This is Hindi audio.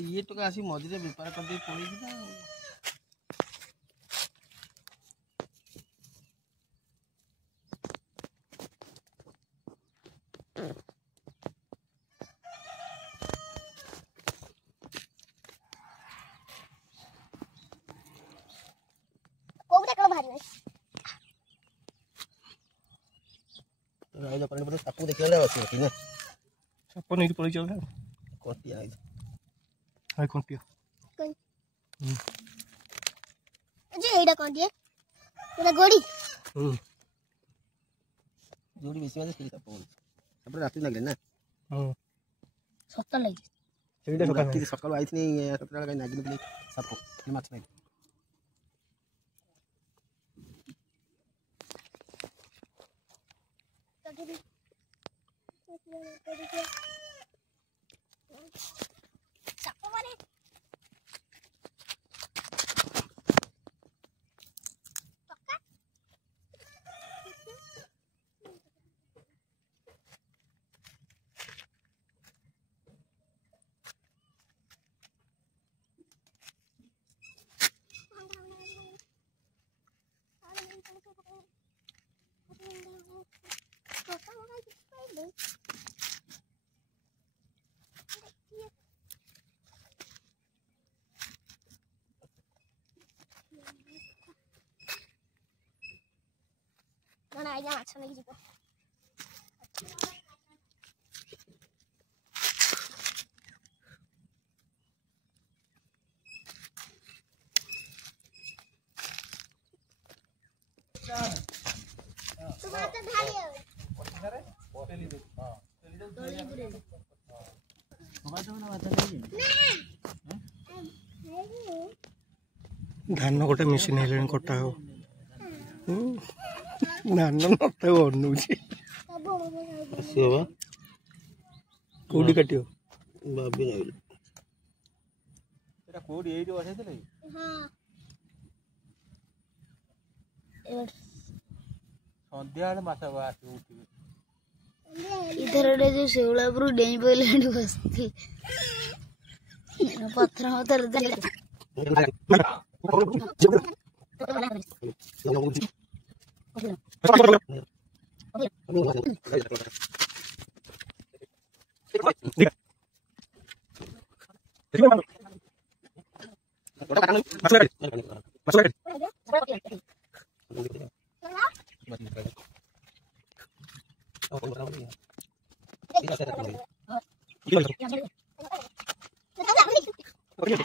ये तो आसी मझे बेपार कर दे पड़े ना राजा पानी बोले सापू देखला बस होती ना साप नहीं पड़ी चल कोटिया हाय कोटिया कोई जे एडा कोटिया पूरा गोड़ी जोड़ी बेसी वाले खेली सापू सब रात लागले ना सत्ता लगी सेटा सकाळ सकाळ आइछ नहीं सतरा का नागिन के सापू ये माछ नहीं सापू मारे mana aja maksud lagi juga tomato dhali है पोटेली दे हां टमाटर ना माथा नहीं धान गोटे मेसीन हेले कटा हो धान नता अनुची सेवा कोडी काटियो बाबी नहीं एटा कोडी एई जो बसाइतले हां संध्या मासा आस उठी इधर जो शेवलापुर डेई पहले बसती पत्थर उतर Iya,